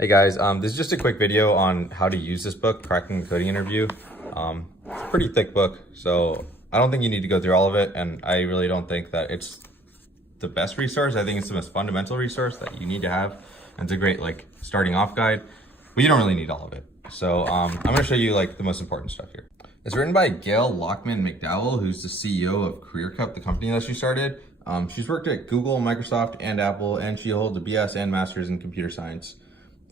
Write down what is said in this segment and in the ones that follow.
Hey guys, this is just a quick video on how to use this book, Cracking the Coding Interview. It's a pretty thick book, so I don't think you need to go through all of it, and I really don't think that it's the best resource. I think it's the most fundamental resource that you need to have, and it's a great starting off guide, but you don't really need all of it. So I'm gonna show you the most important stuff here. It's written by Gail Lockman McDowell, who's the CEO of CareerCup, the company that she started. She's worked at Google, Microsoft, and Apple, and she holds a BS and Master's in Computer Science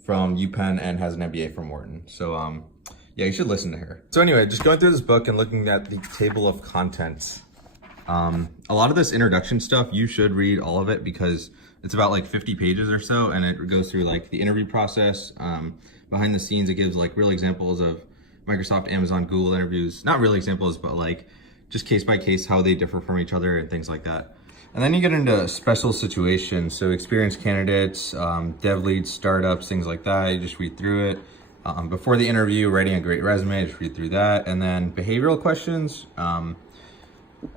from UPenn and has an MBA from Wharton. So yeah, you should listen to her. So anyway, just going through this book and looking at the table of contents. A lot of this introduction stuff, you should read all of it because it's about 50 pages or so, and it goes through the interview process. Behind the scenes, it gives real examples of Microsoft, Amazon, Google interviews. Not real examples, but just case by case, how they differ from each other and things like that. And then you get into special situations, so experienced candidates, dev leads, startups, things like that. You just read through it. Before the interview, writing a great resume, just read through that. And then behavioral questions. I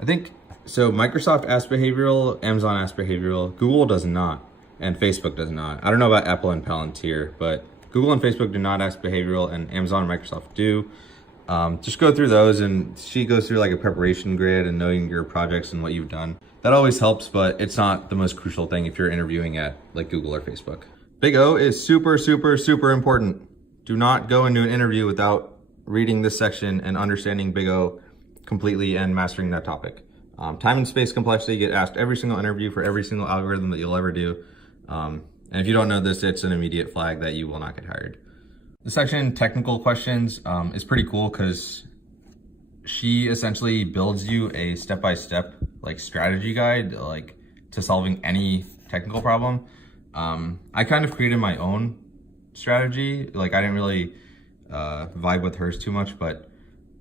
think, so Microsoft asks behavioral, Amazon asks behavioral, Google does not, and Facebook does not. I don't know about Apple and Palantir, but Google and Facebook do not ask behavioral, and Amazon and Microsoft do. Just go through those, and she goes through a preparation grid and knowing your projects and what you've done. That always helps, but it's not the most crucial thing if you're interviewing at Google or Facebook. Big O is super, super, super important. Do not go into an interview without reading this section and understanding Big O completely and mastering that topic. Time and space complexity, get asked every single interview for every single algorithm that you'll ever do. And if you don't know this, it's an immediate flag that you will not get hired. The section technical questions is pretty cool because she essentially builds you a step-by-step strategy guide to solving any technical problem. I kind of created my own strategy. I didn't really vibe with hers too much, but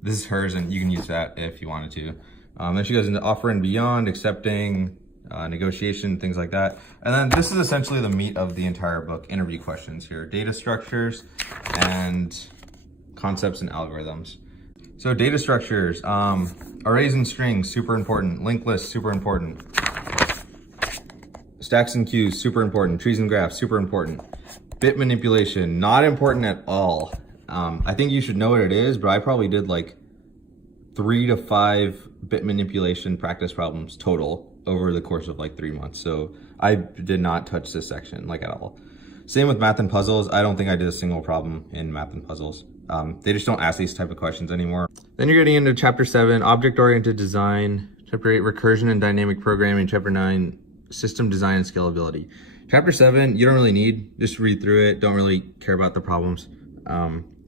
this is hers and you can use that if you wanted to. Then she goes into offer and beyond, accepting, negotiation, things like that. And then this is essentially the meat of the entire book, interview questions here, data structures and concepts and algorithms. So data structures, arrays and strings, super important. Linked lists, super important. Stacks and queues, super important. Trees and graphs, super important. Bit manipulation, not important at all. I think you should know what it is, but I probably did 3 to 5 bit manipulation practice problems total over the course of 3 months. So I did not touch this section at all. Same with math and puzzles. I don't think I did a single problem in math and puzzles. They just don't ask these type of questions anymore. Then you're getting into chapter 7, object-oriented design, chapter 8, recursion and dynamic programming, chapter 9, system design and scalability. Chapter 7, you don't really need, just read through it. Don't really care about the problems.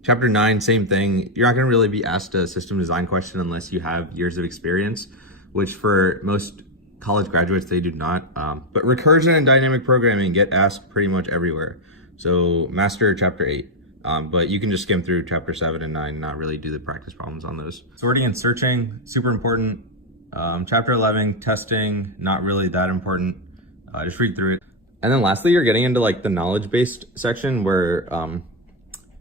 Chapter 9, same thing. You're not gonna really be asked a system design question unless you have years of experience, which for most college graduates, they do not. But recursion and dynamic programming get asked pretty much everywhere. So master chapter 8. But you can just skim through chapter 7 and 9 and not really do the practice problems on those. Sorting and searching, super important. Chapter 11, testing, not really that important. Just read through it. And then lastly, you're getting into the knowledge-based section where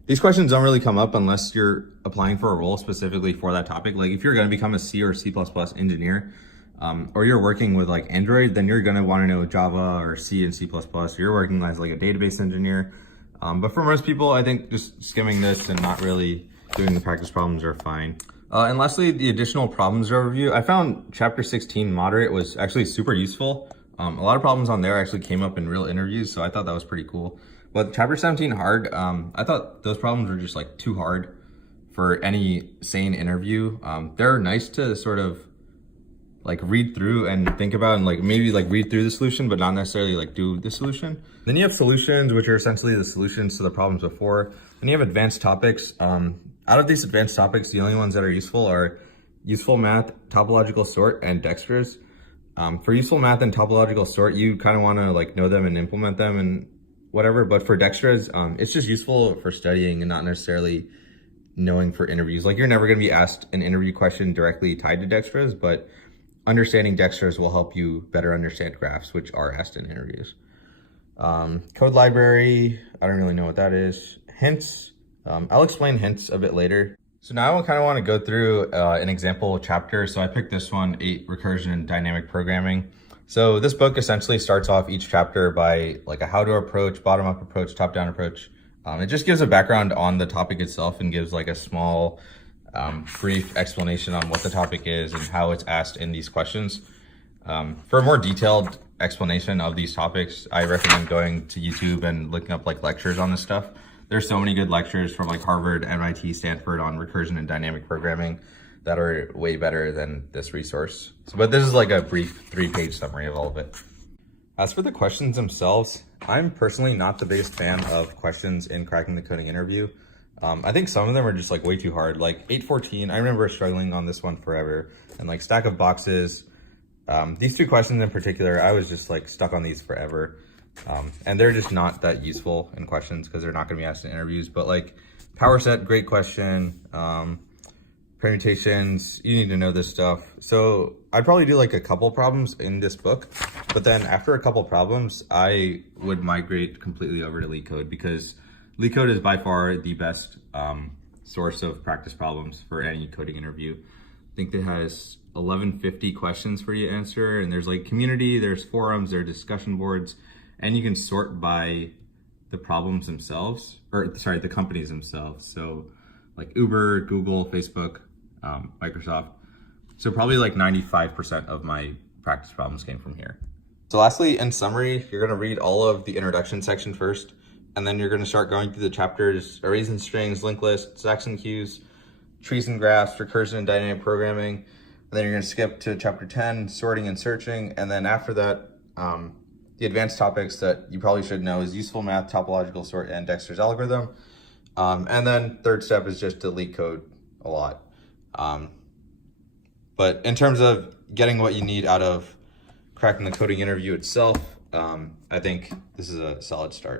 these questions don't really come up unless you're applying for a role specifically for that topic. If you're gonna become a C or C++ engineer, or you're working with Android, then you're gonna wanna know Java or C and C++. You're working as a database engineer. But for most people, I think just skimming this and not really doing the practice problems are fine. And lastly, the additional problems overview. I found chapter 16 moderate was actually super useful. A lot of problems on there actually came up in real interviews, so I thought that was pretty cool. But chapter 17 hard, I thought those problems were just too hard for any sane interview. They're nice to sort of read through and think about and maybe read through the solution, but not necessarily do the solution. Then you have solutions, which are essentially the solutions to the problems before. Then you have advanced topics. Out of these advanced topics, the only ones that are useful are useful math, topological sort, and dextras. For useful math and topological sort, you kind of want to know them and implement them and whatever. But for dextras, it's just useful for studying and not necessarily knowing for interviews. You're never going to be asked an interview question directly tied to dextras, but understanding dextras will help you better understand graphs, which are asked in interviews. Code library, I don't really know what that is. Hints, I'll explain hints a bit later. So now I kind of want to go through an example chapter. So I picked this one, 8, recursion and dynamic programming. So this book essentially starts off each chapter by a how to approach, bottom up approach, top down approach, It just gives a background on the topic itself and gives like a small, brief explanation on what the topic is and how it's asked in these questions. For a more detailed explanation of these topics, I recommend going to YouTube and looking up like lectures on this stuff. There's so many good lectures from like Harvard, MIT, Stanford on recursion and dynamic programming that are way better than this resource. But this is like a brief 3-page summary of all of it. As for the questions themselves, I'm personally not the biggest fan of questions in Cracking the Coding Interview. I think some of them are just like way too hard. Like 814, I remember struggling on this one forever. And like Stack of Boxes, these 2 questions in particular, I was just like stuck on these forever. And they're just not that useful in questions because they're not gonna be asked in interviews. But like Power Set, great question. Permutations, you need to know this stuff. So I'd probably do like a couple problems in this book, but then after a couple problems, I would migrate completely over to LeetCode because LeetCode is by far the best source of practice problems for any coding interview. I think it has 1150 questions for you to answer, and there's like community, there's forums, there are discussion boards, and you can sort by the problems themselves, or sorry, the companies themselves. So like Uber, Google, Facebook, Microsoft. So probably like 95% of my practice problems came from here. So lastly, in summary, you're gonna read all of the introduction section first, and then you're gonna start going through the chapters, arrays and strings, linked lists, stacks and queues, trees and graphs, recursion and dynamic programming. And then you're gonna skip to chapter 10, sorting and searching. And then after that, the advanced topics that you probably should know is useful math, topological sort, and Dexter's algorithm. And then third step is just to LeetCode a lot. But in terms of getting what you need out of Cracking the Coding Interview itself, I think this is a solid start.